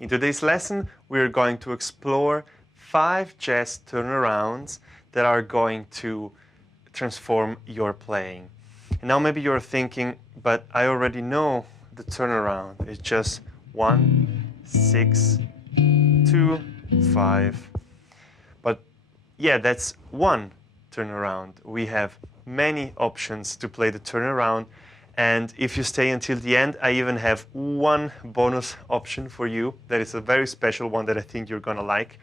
In today's lesson, we're going to explore 5 jazz turnarounds that are going to transform your playing. And now maybe you're thinking, but I already know the turnaround. It's just 1, 6, 2, 5. But yeah, that's one turnaround. We have many options to play the turnaround. And if you stay until the end, I even have one bonus option for you. That is a very special one that I think you're gonna like.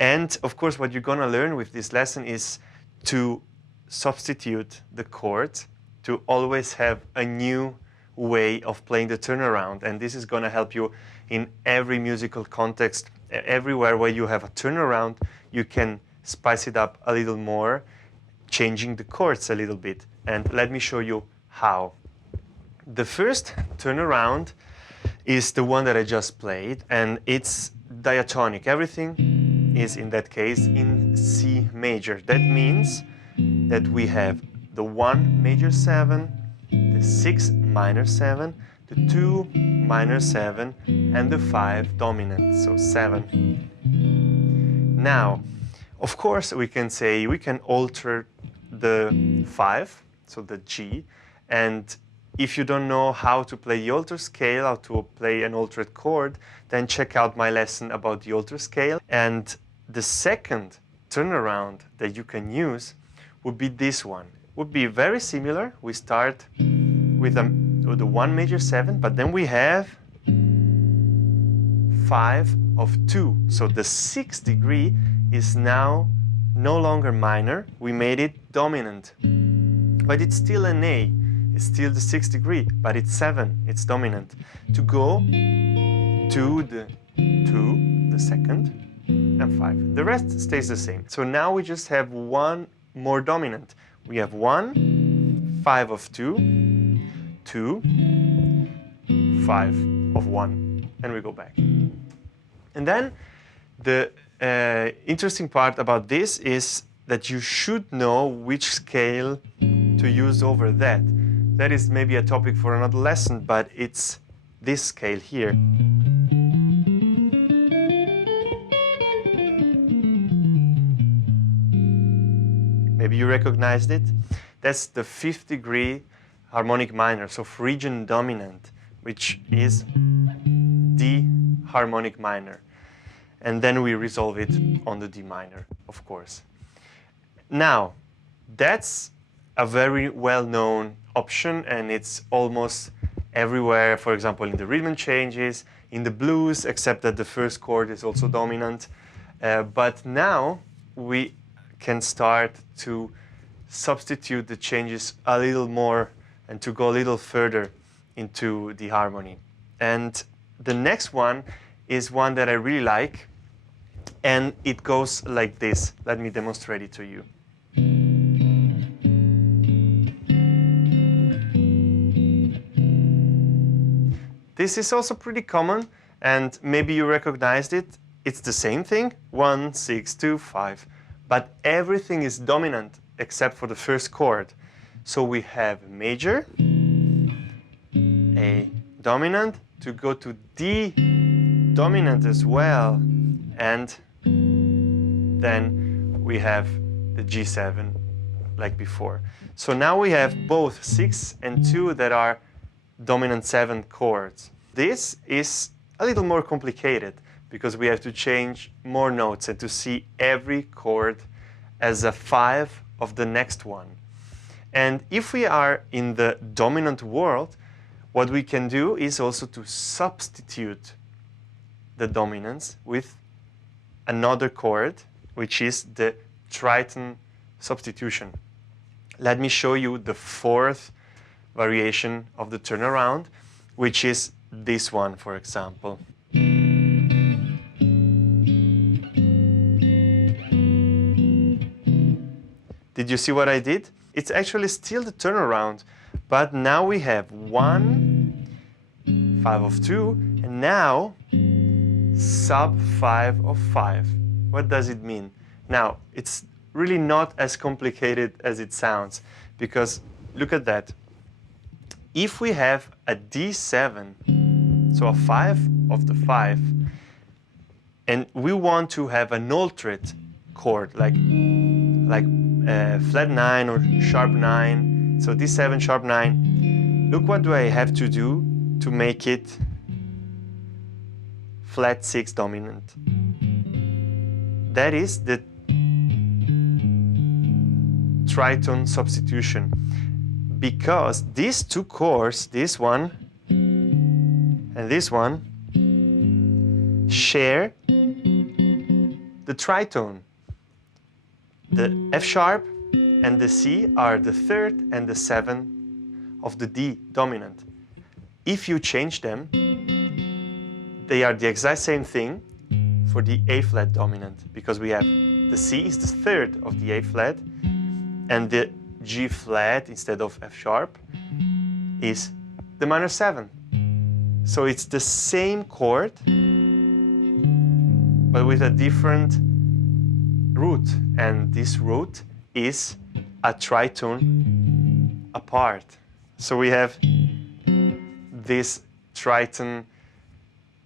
And of course, what you're gonna learn with this lesson is to substitute the chords, to always have a new way of playing the turnaround. And this is gonna help you in every musical context. Everywhere where you have a turnaround, you can spice it up a little more, changing the chords a little bit. And let me show you how. The first turnaround is the one that I just played, and it's diatonic. Everything is, in that case, in C major. That means that we have the 1 major 7, the 6 minor 7, the 2 minor 7, and the 5 dominant, so 7. Now, of course, we can say we can alter the 5, so the G, and if you don't know how to play the alter scale, how to play an altered chord, then check out my lesson about the alter scale. And the second turnaround that you can use would be this one. Would be very similar. We start with the 1 major 7, but then we have 5 of 2. So the 6th degree is now no longer minor. We made it dominant. But it's still an A. It's still the 6th degree, but it's 7. It's dominant. To go to the 2, the 2nd, and 5. The rest stays the same. So now we just have one more dominant. We have 1, 5 of 2, 2, 5 of 1, and we go back. And then the interesting part about this is that you should know which scale to use over that. That is maybe a topic for another lesson, but it's this scale here. Maybe you recognized it. That's the 5th degree harmonic minor, so Phrygian dominant, which is D harmonic minor. And then we resolve it on the D minor, of course. Now, that's a very well-known option, and it's almost everywhere, for example, in the rhythm changes, in the blues, except that the first chord is also dominant. But now we can start to substitute the changes a little more and to go a little further into the harmony. And the next one is one that I really like, and it goes like this. Let me demonstrate it to you. This is also pretty common, and maybe you recognized it. It's the same thing, 1, 6, 2, 5. But everything is dominant except for the first chord. So we have major, A dominant, to go to D dominant as well. And then we have the G7 like before. So now we have both 6 and 2 that are dominant 7 chords. This is a little more complicated because we have to change more notes and to see every chord as a 5 of the next one. And if we are in the dominant world, what we can do is also to substitute the dominance with another chord, which is the Tritone substitution. Let me show you the 4th variation of the turnaround, which is this one, for example. Did you see what I did? It's actually still the turnaround, but now we have 1, 5 of 2, and now sub 5 of 5. What does it mean? Now, it's really not as complicated as it sounds, because look at that. If we have a D7, so a 5 of the 5, And we want to have an altered chord, like flat 9 or sharp 9. So D7, sharp 9. Look what do I have to do to make it flat 6 dominant. That is the tritone substitution. Because these two chords, this one and this one, share the tritone. The F sharp and the C are the 3rd and the 7th of the D dominant. If you change them, they are the exact same thing for the A flat dominant, because we have the C is the 3rd of the A flat, and the G flat instead of F sharp is the minor 7. So it's the same chord, but with a different root, and this root is a tritone apart. So we have this tritone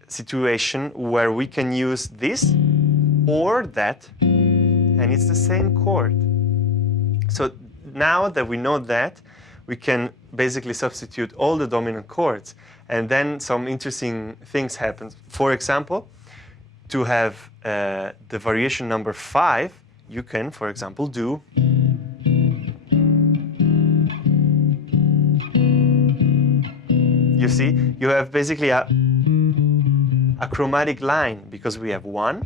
situation where we can use this or that, and it's the same chord. So now that we know that, we can basically substitute all the dominant chords, and then some interesting things happen. For example, to have the variation number 5, you can, for example, do you see, you have basically a chromatic line, because we have 1,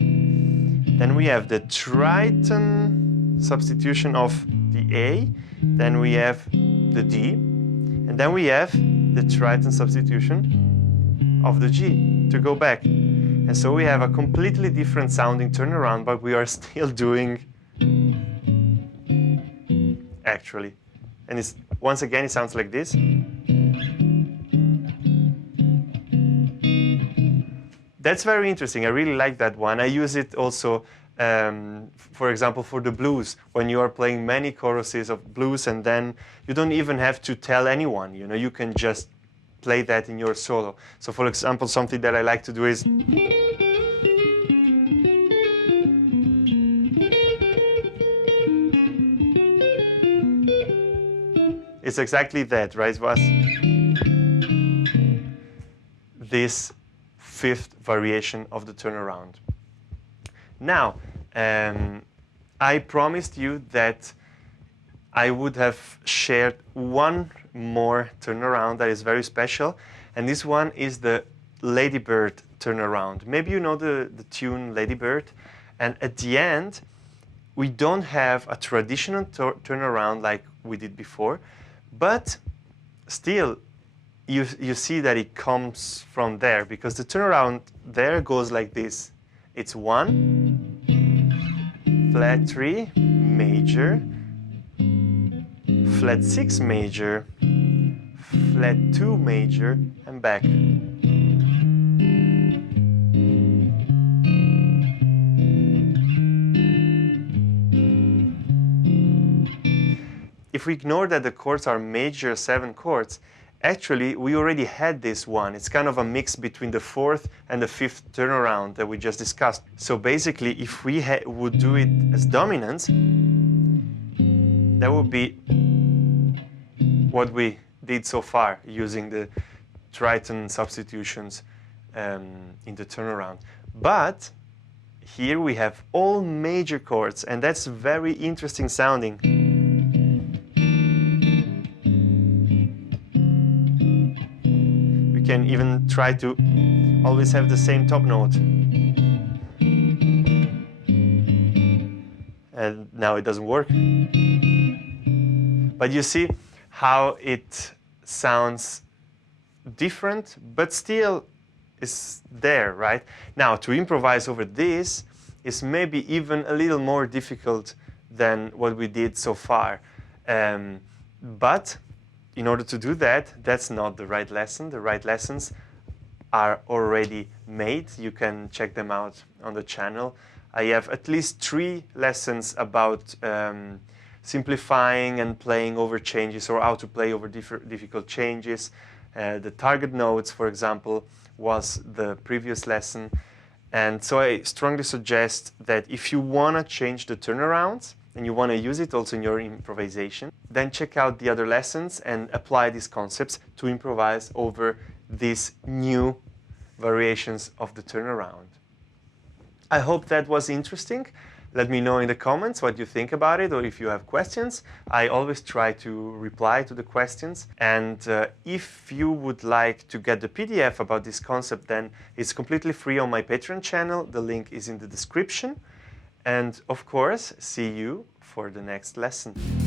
then we have the tritone substitution of the A, then we have the D, and then we have the tritone substitution of the G to go back. And so we have a completely different sounding turnaround, but we are still doing actually. And it's, once again, it sounds like this. That's very interesting. I really like that one. I use it also, for example, for the blues, when you are playing many choruses of blues, and then you don't even have to tell anyone, you know, you can just play that in your solo. So for example, something that I like to do is it's exactly that, right? It was this 5th variation of the turnaround. Now, I promised you that I would have shared one more turnaround that is very special, and this one is the Ladybird turnaround. Maybe you know the tune Ladybird, and at the end, we don't have a traditional turnaround like we did before, but still, you see that it comes from there, because the turnaround there goes like this. It's 1, flat 3, major, flat 6 major, flat 2 major, and back. If we ignore that the chords are major 7 chords, actually we already had this one. It's kind of a mix between the 4th and the 5th turnaround that we just discussed. So basically, if we would do it as dominants, that would be what we did so far using the tritone substitutions in the turnaround. But here we have all major chords, and that's very interesting sounding. We can even try to always have the same top note. And now it doesn't work. But you see how it sounds different, but still is there, right? Now, to improvise over this is maybe even a little more difficult than what we did so far. But in order to do that, that's not the right lesson. The right lessons are already made. You can check them out on the channel. I have at least 3 lessons about simplifying and playing over changes, or how to play over difficult changes. The target notes, for example, was the previous lesson. And so I strongly suggest that if you want to change the turnarounds and you want to use it also in your improvisation, then check out the other lessons and apply these concepts to improvise over these new variations of the turnaround. I hope that was interesting. Let me know in the comments what you think about it, or if you have questions. I always try to reply to the questions. And if you would like to get the PDF about this concept, then it's completely free on my Patreon channel. The link is in the description. And of course, see you for the next lesson.